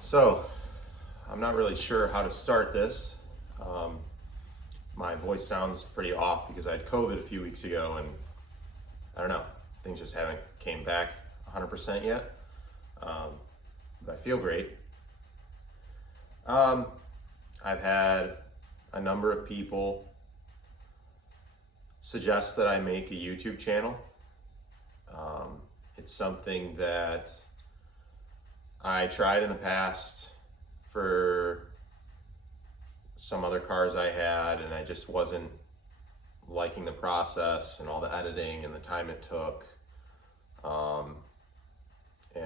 So, I'm not really sure how to start this. My voice sounds pretty off because I had COVID a few weeks ago, and I don't know, things just haven't came back 100% yet. But I feel great. I've had a number of people suggest that I make a YouTube channel. It's something that I tried in the past for some other cars I had, and I just wasn't liking the process and all the editing and the time it took. And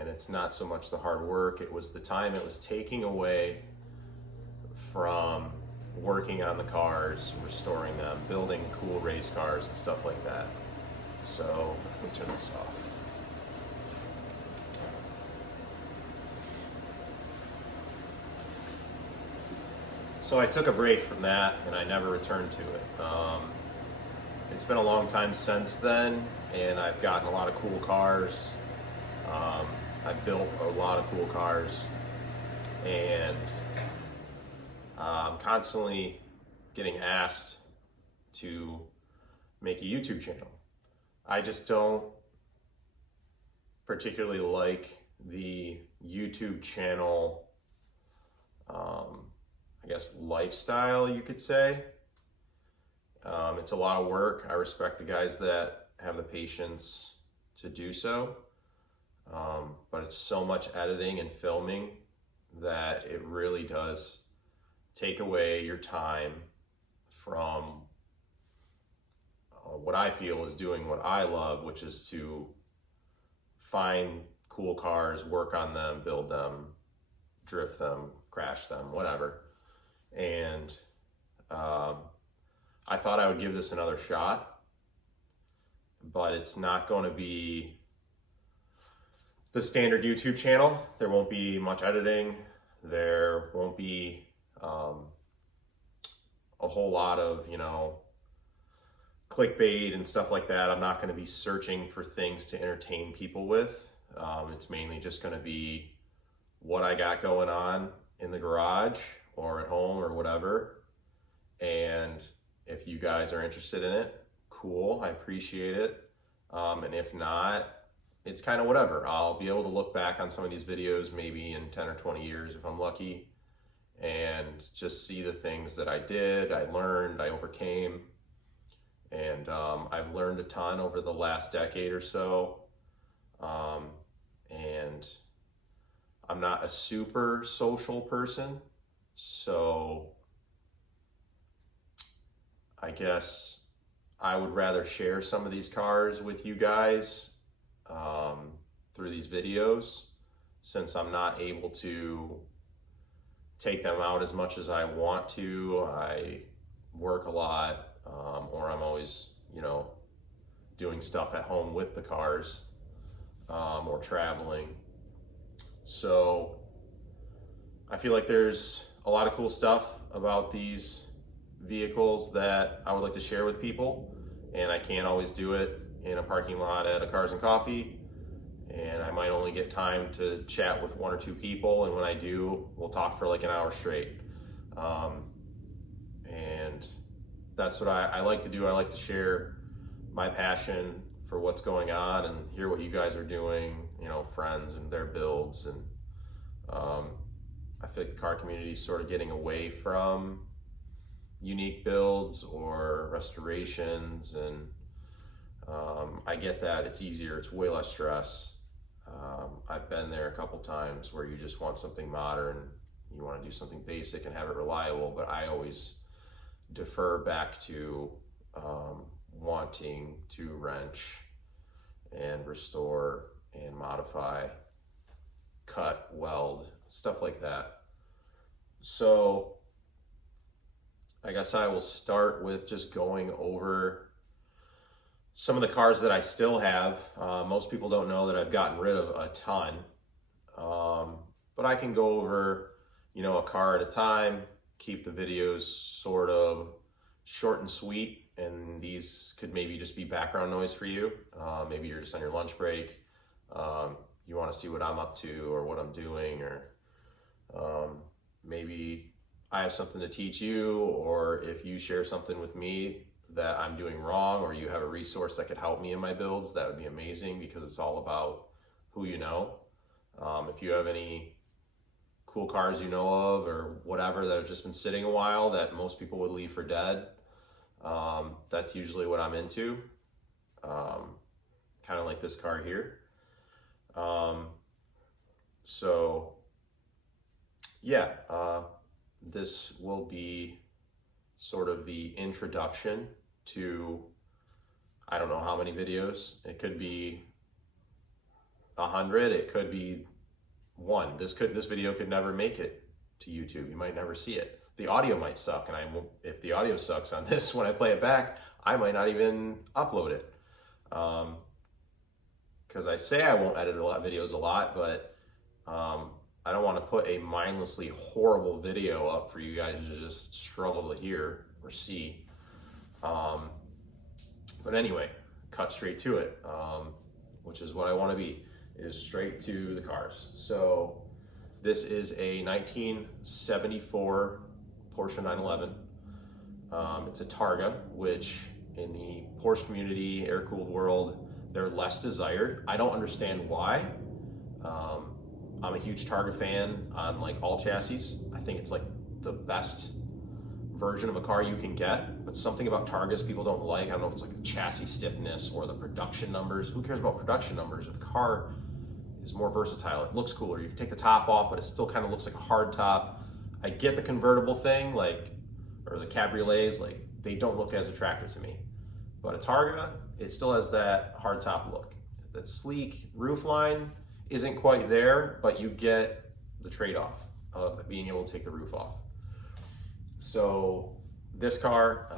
it's not so much the hard work, it was the time it was taking away from working on the cars, restoring them, building cool race cars and stuff like that. So let me turn this off. So I took a break from that and I never returned to it. It's been a long time since then, and I've gotten a lot of cool cars. I've built a lot of cool cars, and I'm constantly getting asked to make a YouTube channel. I just don't particularly like the YouTube channel, I guess, lifestyle, you could say. It's a lot of work. I respect the guys that have the patience to do so, but it's so much editing and filming that it really does take away your time from what I feel is doing what I love, which is to find cool cars, work on them, build them, drift them, crash them, whatever. And I thought I would give this another shot, but it's not going to be the standard YouTube channel. There won't be much editing. There won't be a whole lot of, clickbait and stuff like that. I'm not going to be searching for things to entertain people with. It's mainly just going to be what I got going on in the garage or at home or whatever. And if you guys are interested in it, cool, I appreciate it. And if not, it's kind of whatever. I'll be able to look back on some of these videos maybe in 10 or 20 years if I'm lucky, and just see the things that I did, I learned, I overcame. And I've learned a ton over the last decade or so. And I'm not a super social person, so I guess I would rather share some of these cars with you guys through these videos, since I'm not able to take them out as much as I want to. I work a lot, or I'm always, doing stuff at home with the cars, or traveling. So I feel like there's a lot of cool stuff about these vehicles that I would like to share with people, and I can't always do it in a parking lot at a Cars and Coffee. and I might only get time to chat with 1 or 2 people, and when I do, we'll talk for like an hour straight. And that's what I like to do. I like to share my passion for what's going on and hear what you guys are doing, you know, friends and their builds. And I feel like the car community is sort of getting away from unique builds or restorations, and I get that. It's easier, it's way less stress. I've been there a couple times where you just want something modern, you want to do something basic and have it reliable, but I always defer back to wanting to wrench and restore and modify, cut, weld, stuff like that. So I guess I will start with just going over some of the cars that I still have. Most people don't know that I've gotten rid of a ton, but I can go over, you know, a car at a time, keep the videos sort of short and sweet, and these could maybe just be background noise for you. Maybe you're just on your lunch break. You want to see what I'm up to or what I'm doing, or maybe I have something to teach you, or if you share something with me that I'm doing wrong, or you have a resource that could help me in my builds, that would be amazing, because it's all about who you know. If you have any cool cars you know of or whatever that have just been sitting a while that most people would leave for dead, that's usually what I'm into. Kind of like this car here. So yeah, this will be sort of the introduction to, I don't know how many videos. It could be 100, it could be 1. This video could never make it to YouTube. You might never see it. The audio might suck, and if the audio sucks on this, when I play it back, I might not even upload it. Because I say I won't edit videos a lot, but I don't want to put a mindlessly horrible video up for you guys to just struggle to hear or see. But anyway, cut straight to it, which is what I want to be, is straight to the cars. So this is a 1974 Porsche 911. It's a Targa, which in the Porsche community, air-cooled world, they're less desired. I don't understand why. I'm a huge Targa fan on like all chassis. I think it's like the best version of a car you can get, but something about Targas people don't like. I don't know if it's like the chassis stiffness or the production numbers. Who cares about production numbers? If the car is more versatile, it looks cooler. You can take the top off, but it still kind of looks like a hard top. I get the convertible thing, like, or the cabriolets, like they don't look as attractive to me. But a Targa, it still has that hard top look. That sleek roof line isn't quite there, but you get the trade-off of being able to take the roof off. So this car,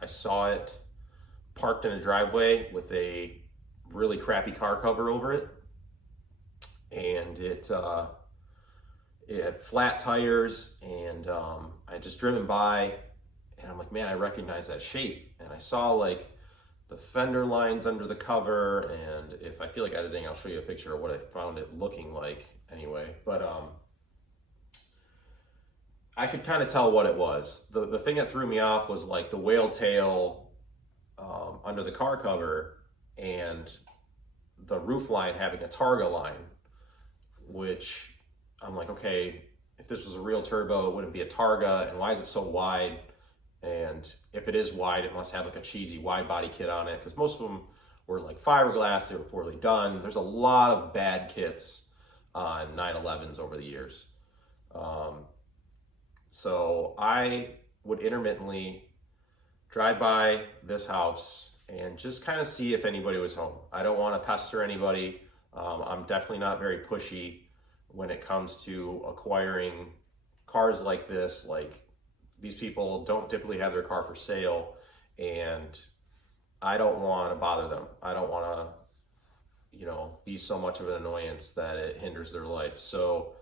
I saw it parked in a driveway with a really crappy car cover over it, and it had flat tires, and I had just driven by, and I'm like, man, I recognize that shape. And I saw like the fender lines under the cover, and if I feel like editing, I'll show you a picture of what I found it looking like anyway. But I could kind of tell what it was. The thing that threw me off was like the whale tail under the car cover, and the roof line having a Targa line, which I'm like, okay, if this was a real turbo, it wouldn't be a Targa, and why is it so wide? And if it is wide, it must have like a cheesy wide body kit on it, because most of them were like fiberglass, they were poorly done. There's a lot of bad kits on 911s over the years. So I would intermittently drive by this house and just kind of see if anybody was home. I don't want to pester anybody. I'm definitely not very pushy when it comes to acquiring cars like this. Like, these people don't typically have their car for sale, and I don't want to bother them. I don't want to, you know, be so much of an annoyance that it hinders their life. So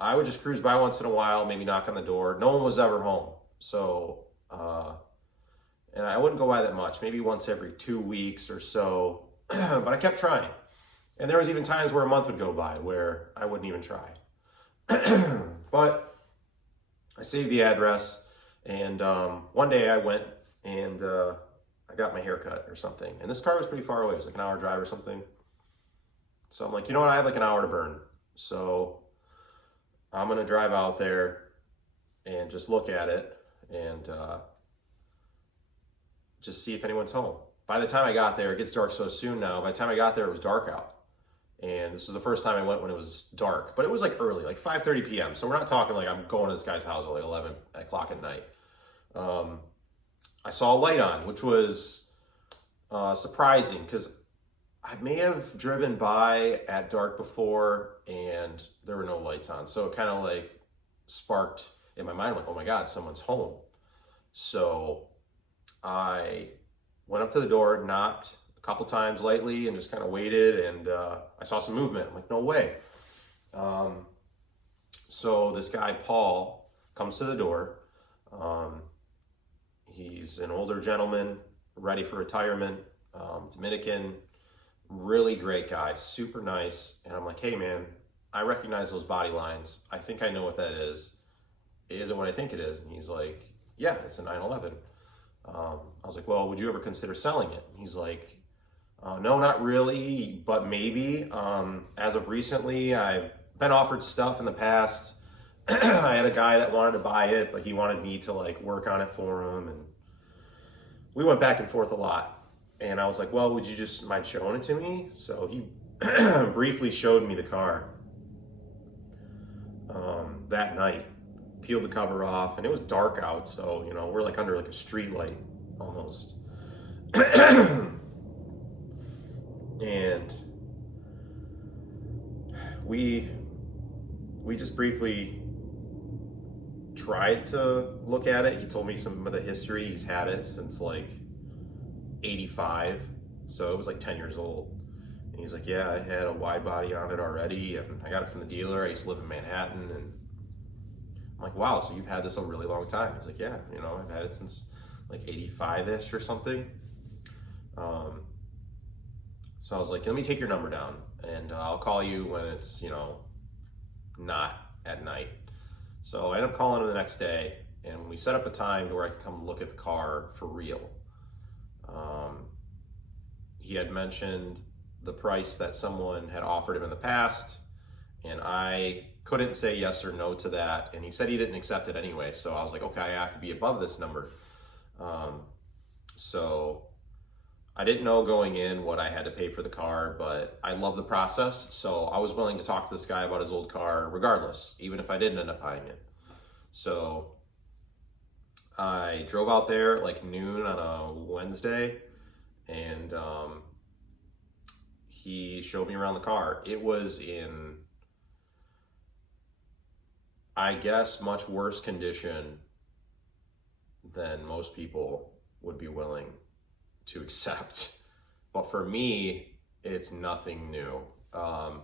I would just cruise by once in a while, maybe knock on the door. No one was ever home. So, and I wouldn't go by that much, maybe once every 2 weeks or so, but I kept trying. And there was even times where a month would go by where I wouldn't even try. But I saved the address, and one day I went and I got my hair cut or something. And this car was pretty far away. It was like an hour drive or something. So I'm like, you know what? I have like an hour to burn. So I'm going to drive out there and just look at it and just see if anyone's home. By the time I got there, it gets dark so soon now. By the time I got there, it was dark out. And this was the first time I went when it was dark. But it was like early, like 5:30 p.m. So we're not talking like I'm going to this guy's house at like 11 o'clock at night. I saw a light on, which was surprising because I may have driven by at dark before and there were no lights on. So it kind of like sparked in my mind, like, oh my God, someone's home. So I went up to the door, knocked a couple times lightly and just kind of waited, and I saw some movement. I'm like, no way. So this guy, Paul, comes to the door. He's an older gentleman, ready for retirement, Dominican, really great guy, super nice. And I'm like, hey man, I recognize those body lines. I think I know what that is. Is it what I think it is? And he's like, yeah, it's a 911. I was like, well, would you ever consider selling it? And he's like, no, not really, but maybe. As of recently, I've been offered stuff in the past. I had a guy that wanted to buy it, but he wanted me to like work on it for him. And we went back and forth a lot. And I was like, well, would you just mind showing it to me? So he briefly showed me the car that night, peeled the cover off, and it was dark out. So, you know, we're like under like a street light almost. And we just briefly tried to look at it. He told me some of the history. He's had it since like 85, so it was like 10 years old. And he's like, yeah, I had a wide body on it already, and I got it from the dealer. I used to live in Manhattan. And I'm like, wow, so you've had this a really long time? He's like, yeah, you know, I've had it since like 85-ish or something. So I was like, let me take your number down, and I'll call you when it's, you know, not at night. So I ended up calling him the next day, and we set up a time to where I could come look at the car for real. He had mentioned the price that someone had offered him in the past, and I couldn't say yes or no to that, and he said he didn't accept it anyway. So I was like, okay, I have to be above this number. So I didn't know going in what I had to pay for the car, but I love the process. So I was willing to talk to this guy about his old car regardless, even if I didn't end up buying it. So I drove out there like noon on a Wednesday, and he showed me around the car. It was in, I guess, much worse condition than most people would be willing to accept. But for me, it's nothing new. I'm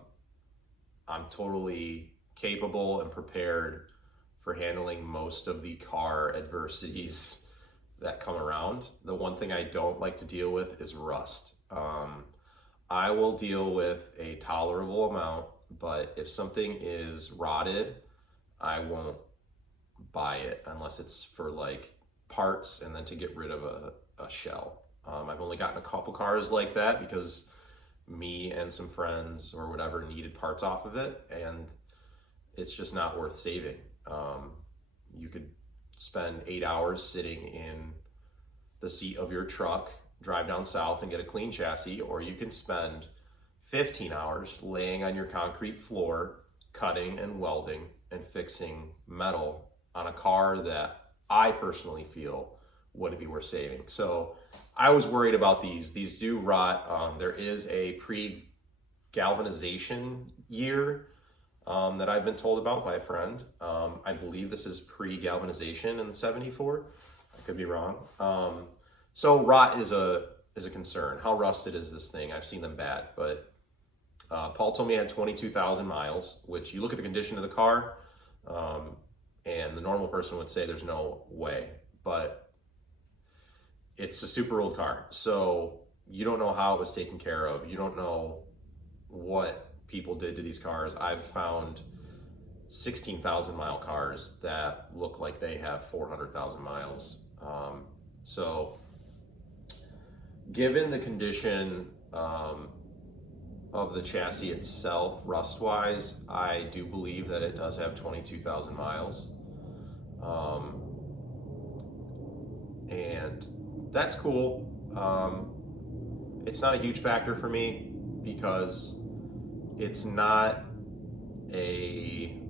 totally capable and prepared for handling most of the car adversities that come around. The one thing I don't like to deal with is rust. I will deal with a tolerable amount, but if something is rotted, I won't buy it unless it's for like parts and then to get rid of a shell. I've only gotten a couple cars like that because me and some friends or whatever needed parts off of it, and it's just not worth saving. You could spend 8 hours sitting in the seat of your truck, drive down south and get a clean chassis, or you can spend 15 hours laying on your concrete floor, cutting and welding and fixing metal on a car that I personally feel would be worth saving. So I was worried about these. These do rot. There is a pre-galvanization year that I've been told about by a friend. I believe this is pre-galvanization in the 74. I could be wrong. So rot is a concern. How rusted is this thing? I've seen them bad, but Paul told me it had 22,000 miles, which you look at the condition of the car, and the normal person would say there's no way, but it's a super old car. So you don't know how it was taken care of. You don't know what people did to these cars. I've found 16,000 mile cars that look like they have 400,000 miles. So given the condition of the chassis itself, rust-wise, I do believe that it does have 22,000 miles. And that's cool. It's not a huge factor for me because it's not a,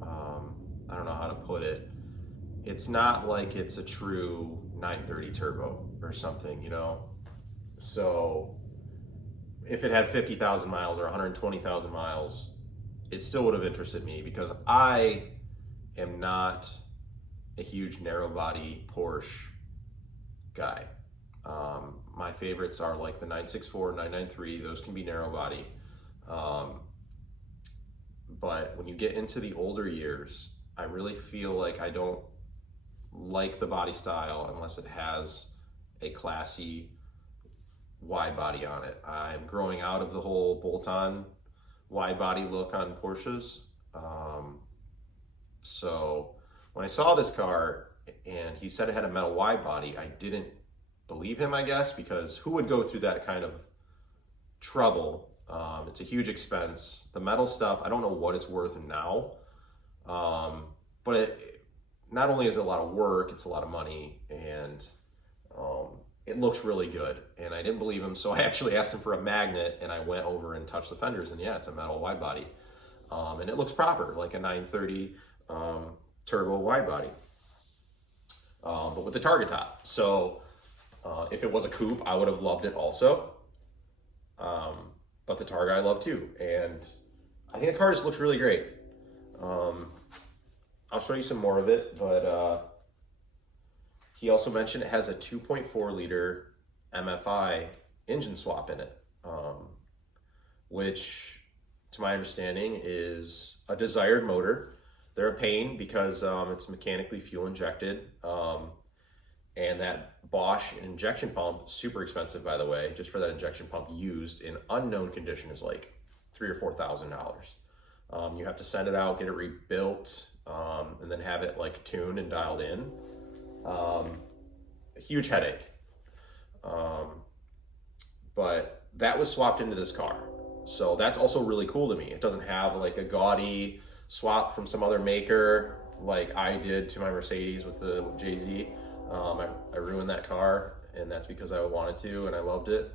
I don't know how to put it. It's not like it's a true 930 turbo or something, you know? So if it had 50,000 miles or 120,000 miles, it still would have interested me because I am not a huge narrow body Porsche guy. My favorites are like the 964, 993, those can be narrow body. But when you get into the older years, I really feel like I don't like the body style unless it has a classy wide body on it. I'm growing out of the whole bolt-on wide body look on Porsches. So when I saw this car and he said it had a metal wide body, I didn't believe him, I guess, because who would go through that kind of trouble? It's a huge expense. The metal stuff, I don't know what it's worth now, but not only is it a lot of work, it's a lot of money, and it looks really good. And I didn't believe him, so I actually asked him for a magnet, and I went over and touched the fenders, and yeah, it's a metal wide body. And it looks proper, like a 930 turbo wide body, but with the target top. So if it was a coupe, I would have loved it also. But the Targa I love too. And I think the car just looks really great. I'll show you some more of it, but he also mentioned it has a 2.4 liter MFI engine swap in it, which to my understanding is a desired motor. They're a pain because it's mechanically fuel injected. And that Bosch injection pump, super expensive, by the way, just for that injection pump used in unknown condition is like $3,000 or $4,000. You have to send it out, get it rebuilt, and then have it like tuned and dialed in. A huge headache. But that was swapped into this car. So that's also really cool to me. It doesn't have like a gaudy swap from some other maker like I did to my Mercedes with the JZ. I ruined that car, and that's because I wanted to, and I loved it.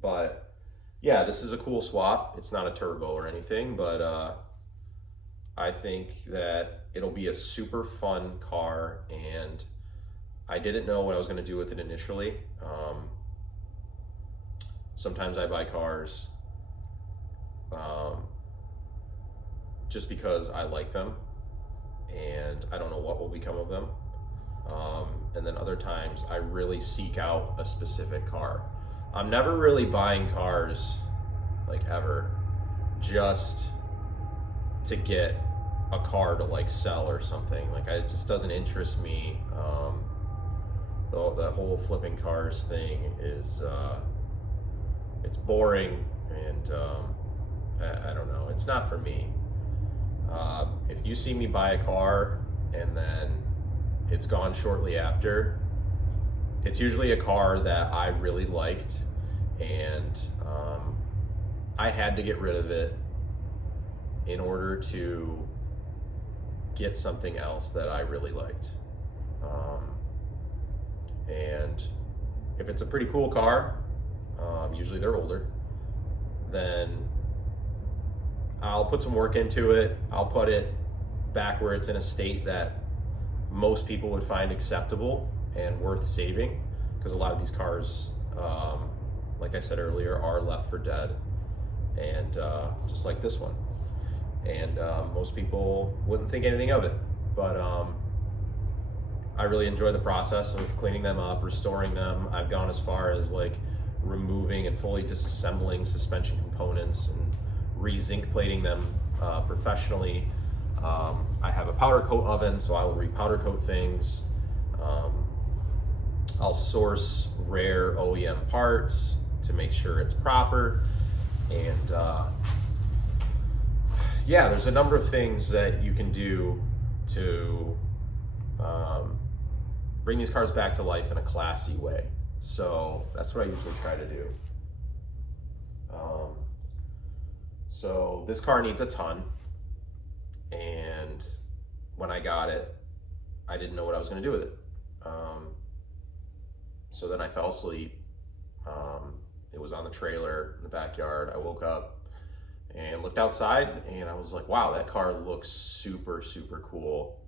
But yeah, this is a cool swap. It's not a turbo or anything, but I think that it'll be a super fun car, and I didn't know what I was going to do with it initially. Sometimes I buy cars just because I like them, and I don't know what will become of them. And then other times I really seek out a specific car. I'm never really buying cars, like ever, just to get a car to like sell or something. Like it just doesn't interest me. The whole flipping cars thing is, it's boring, and I don't know, it's not for me. If you see me buy a car and then it's gone shortly after, it's usually a car that I really liked, and I had to get rid of it in order to get something else that I really liked. And if it's a pretty cool car, usually they're older, then I'll put some work into it. I'll put it back where it's in a state that most people would find acceptable and worth saving, because a lot of these cars, like I said earlier, are left for dead, and just like this one. And most people wouldn't think anything of it, but I really enjoy the process of cleaning them up, restoring them. I've gone as far as like removing and fully disassembling suspension components and re-zinc plating them professionally. I have a powder coat oven, so I will re-powder coat things. I'll source rare OEM parts to make sure it's proper. And yeah, there's a number of things that you can do to bring these cars back to life in a classy way. So that's what I usually try to do. So this car needs a ton, and when I got it, I didn't know what I was going to do with it. So then I fell asleep. It was on the trailer in the backyard. I woke up and looked outside, and I was like, wow, that car looks super, super cool.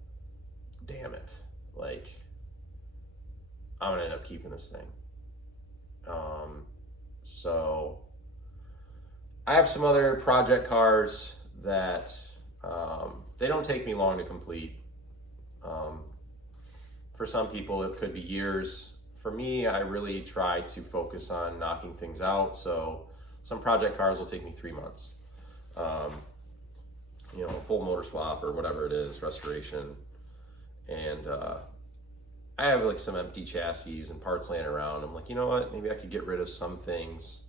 Damn it. Like, I'm gonna end up keeping this thing. So I have some other project cars that they don't take me long to complete. For some people, it could be years. For me, I really try to focus on knocking things out. So some project cars will take me 3 months. You know, full motor swap or whatever it is, restoration. And I have like some empty chassis and parts laying around. I'm like, you know what? Maybe I could get rid of some things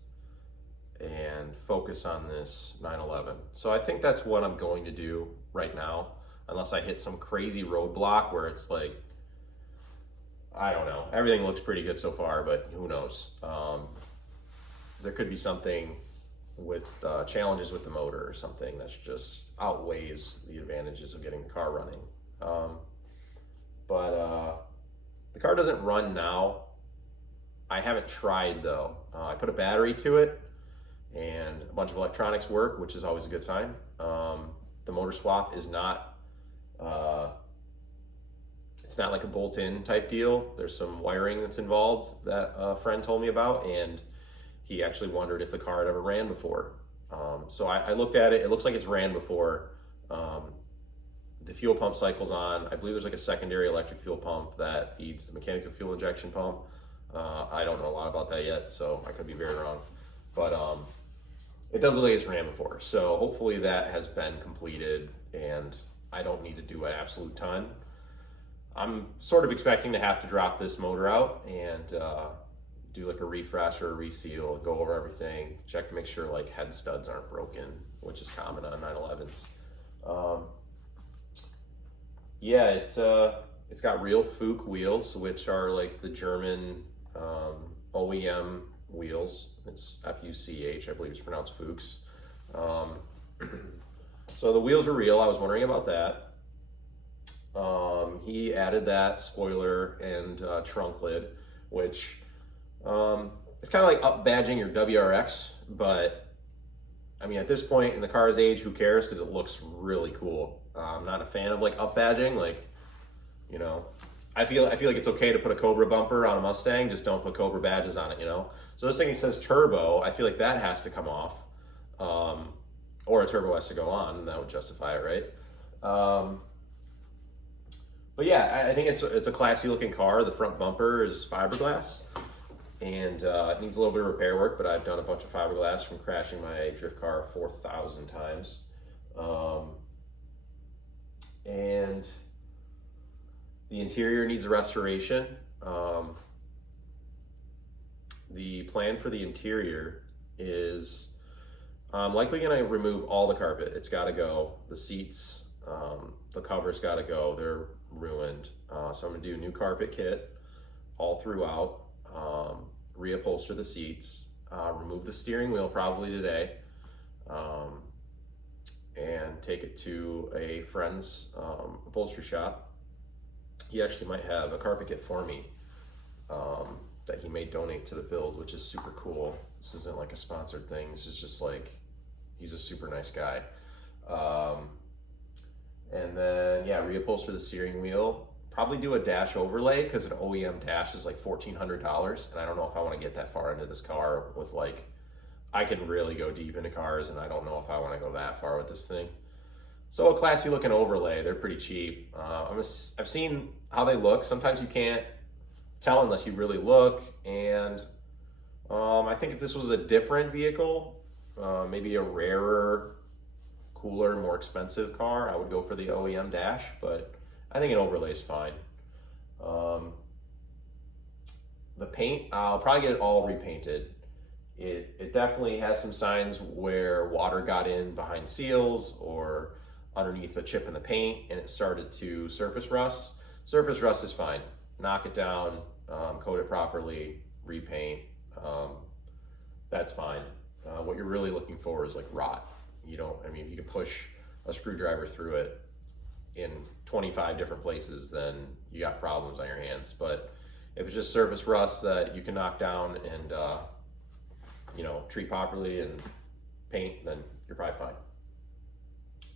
and focus on this 911. So I think that's what I'm going to do right now, unless I hit some crazy roadblock where it's like, I don't know. Everything looks pretty good so far, but who knows? There could be something with challenges with the motor or something that's just outweighs the advantages of getting the car running. But the car doesn't run now. I haven't tried though. I put a battery to it and a bunch of electronics work, which is always a good sign. The motor swap is not it's not like a bolt-in type deal. There's some wiring that's involved that a friend told me about, and he actually wondered if the car had ever ran before. So I looked at it. It looks like it's ran before. The fuel pump cycle's on. I believe there's like a secondary electric fuel pump that feeds the mechanical fuel injection pump. I don't know a lot about that yet, so I could be very wrong. But it does look like it's ran before. So hopefully that has been completed and I don't need to do an absolute ton. I'm sort of expecting to have to drop this motor out and do like a refresh or a reseal, go over everything, check to make sure like head studs aren't broken, which is common on 911s. Yeah, it's got real Fuchs wheels, which are like the German OEM wheels. It's F-U-C-H, I believe it's pronounced Fuchs. So the wheels are real. I was wondering about that. He added that spoiler and trunk lid, which it's kind of like up badging your WRX, but I mean, at this point in the car's age, who cares? Because it looks really cool. I'm not a fan of like up badging, like, you know, I feel like it's okay to put a Cobra bumper on a Mustang, just don't put Cobra badges on it, you know? So this thing says turbo, I feel like that has to come off, or a turbo has to go on, and that would justify it, right? But yeah, I think it's a classy looking car. The front bumper is fiberglass, and it needs a little bit of repair work, but I've done a bunch of fiberglass from crashing my drift car 4,000 times. And the interior needs a restoration. The plan for the interior is I'm likely gonna remove all the carpet. It's gotta go. The seats, the covers gotta go. They're ruined. So I'm gonna do a new carpet kit all throughout, reupholster the seats, remove the steering wheel probably today, and take it to a friend's upholstery shop. He actually might have a carpet kit for me that he may donate to the build, which is super cool. This isn't like a sponsored thing. This is just like, he's a super nice guy. And then, yeah, reupholster the steering wheel. Probably do a dash overlay because an OEM dash is like $1,400. And I don't know if I want to get that far into this car with like, I can really go deep into cars and I don't know if I want to go that far with this thing. So a classy looking overlay, they're pretty cheap. I've seen how they look. Sometimes you can't tell unless you really look. And I think if this was a different vehicle, maybe a rarer, cooler, more expensive car, I would go for the OEM dash, but I think an overlay is fine. The paint, I'll probably get it all repainted. it definitely has some signs where water got in behind seals or underneath a chip in the paint and it started to surface rust. Surface rust is fine. Knock it down, coat it properly, repaint. That's fine. What you're really looking for is like rot. You can push a screwdriver through it in 25 different places, then you got problems on your hands. But if it's just surface rust that you can knock down and treat properly and paint, then you're probably fine.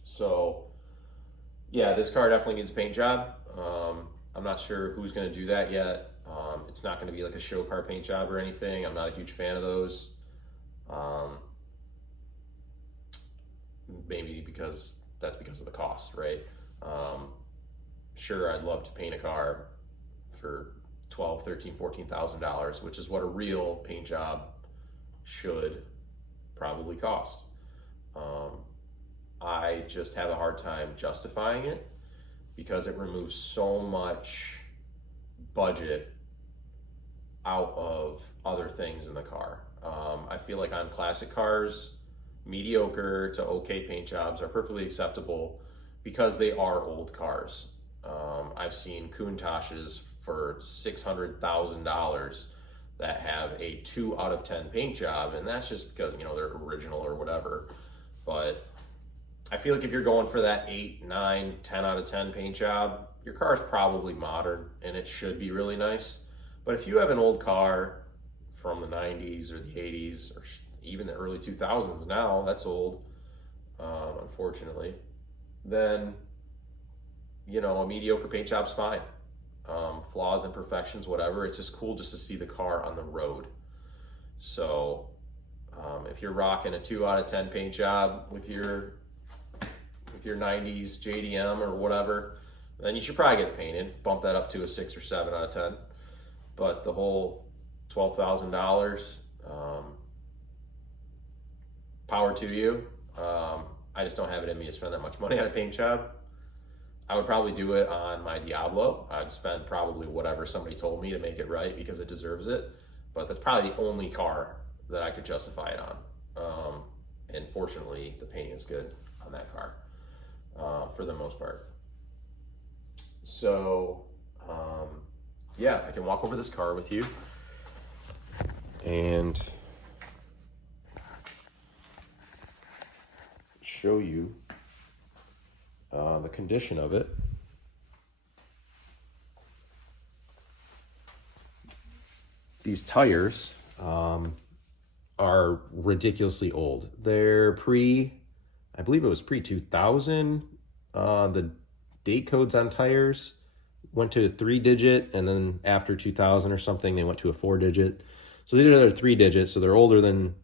So yeah, this car definitely needs a paint job. I'm not sure who's going to do that yet. It's not going to be like a show car paint job or anything. I'm not a huge fan of those. Maybe because of the cost, right? Sure, I'd love to paint a car for $12,000, $13,000, $14,000, which is what a real paint job should probably cost. I just have a hard time justifying it because it removes so much budget out of other things in the car. I feel like on classic cars, mediocre to okay paint jobs are perfectly acceptable because they are old cars. I've seen Countachs for $600,000 that have a 2 out of 10 paint job, and that's just because they're original or whatever. But I feel like if you're going for that 8, 9, 10 out of 10 paint job, your car is probably modern and it should be really nice. But if you have an old car from the 90s or the 80s or even the early 2000s now, that's old, unfortunately, then a mediocre paint job's fine. Flaws, imperfections, whatever, it's just cool just to see the car on the road. So if you're rocking a 2 out of 10 paint job with your 90s JDM or whatever, then you should probably get it painted, bump that up to a 6 or 7 out of 10. But the whole $12,000, power to you. I just don't have it in me to spend that much money on a paint job. I would probably do it on my Diablo. I'd spend probably whatever somebody told me to make it right because it deserves it. But that's probably the only car that I could justify it on. And fortunately, the paint is good on that car for the most part. So yeah, I can walk over this car with you and show you the condition of it. These tires are ridiculously old. They're I believe it was pre-2000. The date codes on tires went to a 3-digit, and then after 2000 or something, they went to a 4-digit. So these are 3 digits, so they're older than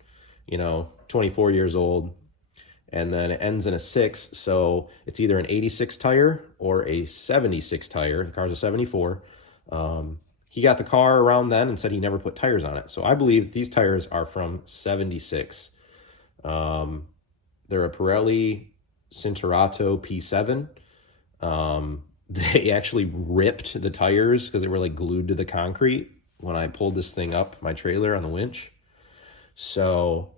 24 years old. And then it ends in a 6, so it's either an 86 tire or a 76 tire. The car's a 74. He got the car around then and said he never put tires on it. So I believe these tires are from 76. They're a Pirelli Cinturato P7. They actually ripped the tires because they were like glued to the concrete when I pulled this thing up my trailer on the winch. So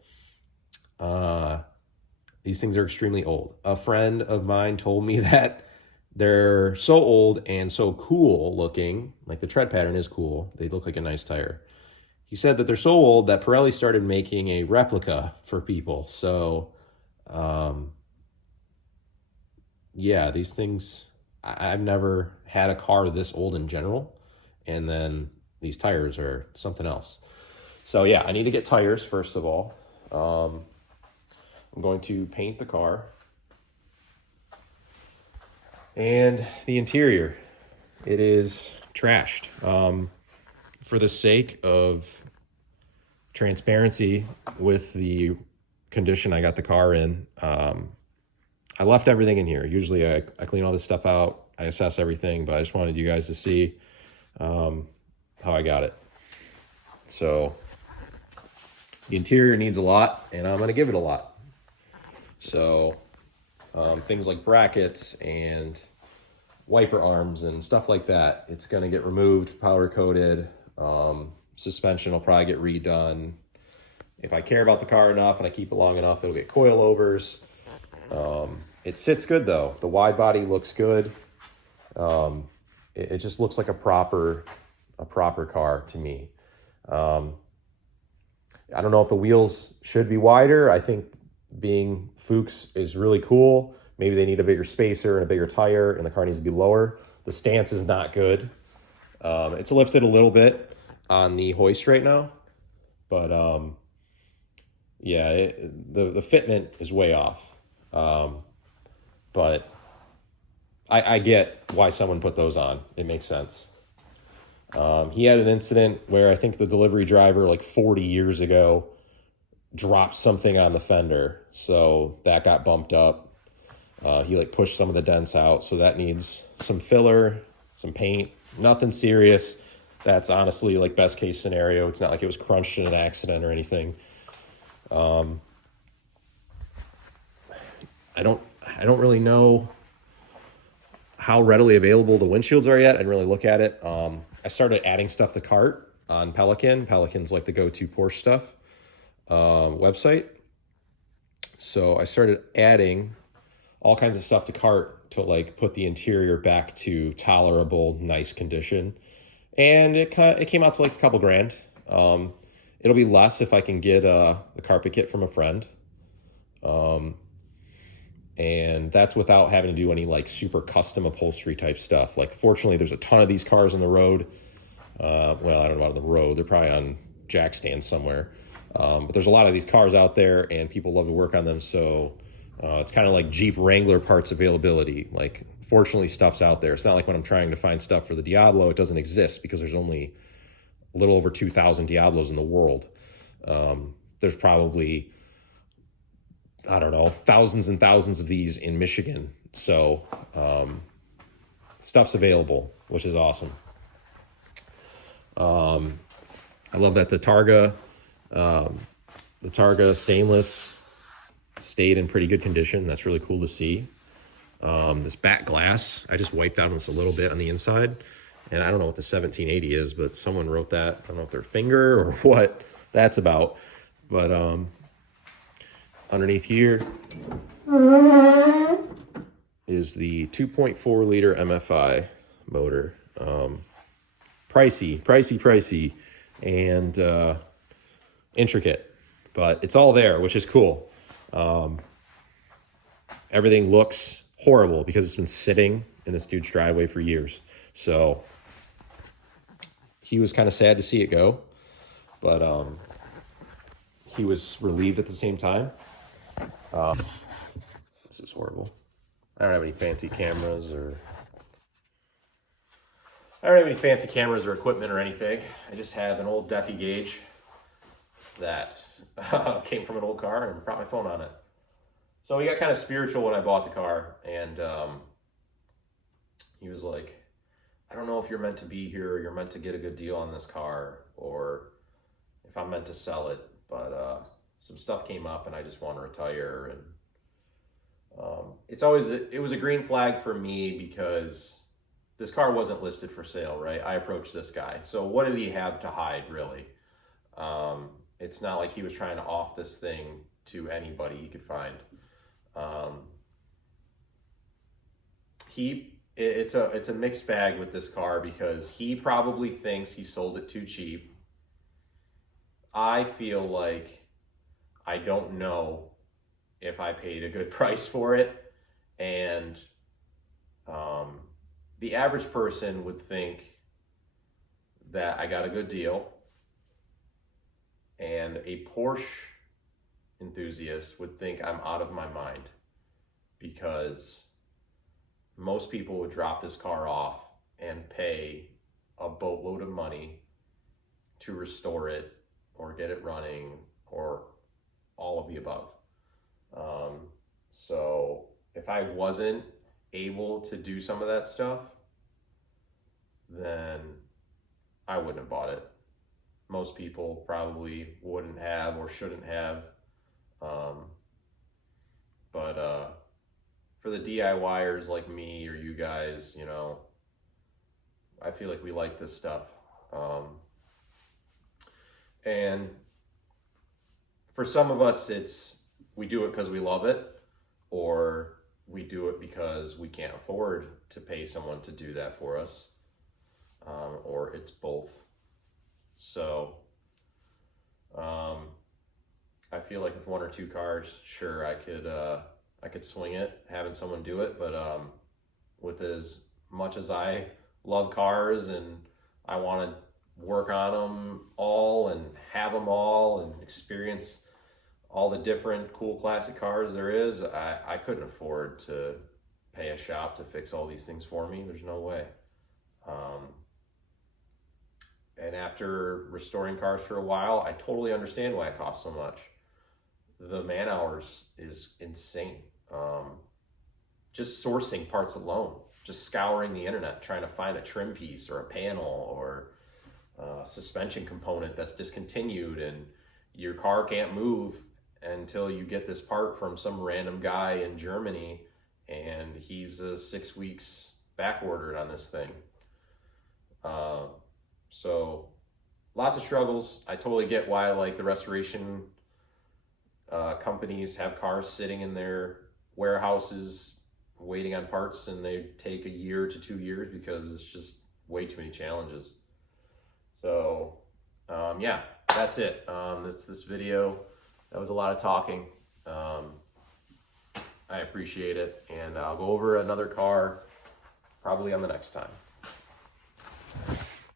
these things are extremely old. A friend of mine told me that they're so old and so cool looking, like the tread pattern is cool. They look like a nice tire. He said that they're so old that Pirelli started making a replica for people. So, yeah, these things, I've never had a car this old in general. And then these tires are something else. So yeah, I need to get tires first of all. I'm going to paint the car. And the interior, it is trashed. For the sake of transparency with the condition I got the car in, I left everything in here. Usually I clean all this stuff out, I assess everything, but I just wanted you guys to see how I got it. So the interior needs a lot, and I'm going to give it a lot. So things like brackets and wiper arms and stuff like that, it's going to get removed, powder coated. Suspension will probably get redone. if I care about the car enough and I keep it long enough, it'll get coilovers. It sits good though. The wide body looks good. It just looks like a proper car to me. I don't know if the wheels should be wider. I think being Fuchs is really cool. Maybe they need a bigger spacer and a bigger tire, and the car needs to be lower. The stance is not good. It's lifted a little bit on the hoist right now, but yeah, the fitment is way off. But I get why someone put those on. It makes sense. He had an incident where I think the delivery driver, like 40 years ago, dropped something on the fender, so that got bumped up. He like pushed some of the dents out, so that needs some filler, some paint. Nothing serious. That's honestly like best case scenario. It's not like it was crunched in an accident or anything. I don't really know how readily available the windshields are yet. I didn't really look at it. I started adding stuff to cart on Pelican. Pelican's like the go-to Porsche stuff website. So I started adding all kinds of stuff to cart to like put the interior back to tolerable, nice condition. And it came out to like a couple grand. It'll be less if I can get the carpet kit from a friend. And that's without having to do any like super custom upholstery type stuff. Like fortunately there's a ton of these cars on the road. Well, I don't know about the road. They're probably on jack stands somewhere. But there's a lot of these cars out there and people love to work on them. So it's kind of like Jeep Wrangler parts availability. Like fortunately stuff's out there. It's not like when I'm trying to find stuff for the Diablo, it doesn't exist because there's only a little over 2,000 Diablos in the world. There's probably, I don't know, thousands and thousands of these in Michigan. So stuff's available, which is awesome. I love that the Targa stainless stayed in pretty good condition. That's really cool to see. This back glass, I just wiped out this a little bit on the inside. And I don't know what the 1780 is, but someone wrote that. I don't know if their finger or what that's about. But underneath here is the 2.4 liter MFI motor. Pricey, and intricate, but it's all there, which is cool. Everything looks horrible because it's been sitting in this dude's driveway for years. So he was kind of sad to see it go, but he was relieved at the same time. This is horrible. I don't have any fancy cameras or equipment or anything. I just have an old Defi gauge that came from an old car and brought my phone on it. So he got kind of spiritual when I bought the car, and he was like, I don't know if you're meant to be here or you're meant to get a good deal on this car or if I'm meant to sell it, but some stuff came up and I just want to retire. And it was a green flag for me because this car wasn't listed for sale, right? I approached this guy. So what did he have to hide, really? It's not like he was trying to off this thing to anybody he could find. It's a mixed bag with this car because he probably thinks he sold it too cheap. I feel like I don't know if I paid a good price for it, and the average person would think that I got a good deal, and a Porsche enthusiast would think I'm out of my mind because most people would drop this car off and pay a boatload of money to restore it or get it running or all of the above. So if I wasn't able to do some of that stuff, then I wouldn't have bought it. Most people probably wouldn't have or shouldn't have. But for the DIYers like me or you guys, you know, I feel like we like this stuff. And for some of us, we do it because we love it, or we do it because we can't afford to pay someone to do that for us, or it's both. So I feel like with 1 or 2 cars, sure, I could swing it having someone do it, but with as much as I love cars and I want to work on them all and have them all and experience all the different cool classic cars there is, I couldn't afford to pay a shop to fix all these things for me. There's no way. And after restoring cars for a while, I totally understand why it costs so much. The man hours is insane. Just sourcing parts alone, just scouring the internet, trying to find a trim piece or a panel or a suspension component that's discontinued, and your car can't move until you get this part from some random guy in Germany, and he's 6 weeks back ordered on this thing. So lots of struggles. I totally get why like the restoration companies have cars sitting in their warehouses waiting on parts, and they take 1 year to 2 years because it's just way too many challenges. So yeah, that's it. This video. That was a lot of talking. I appreciate it, and I'll go over another car probably on the next time.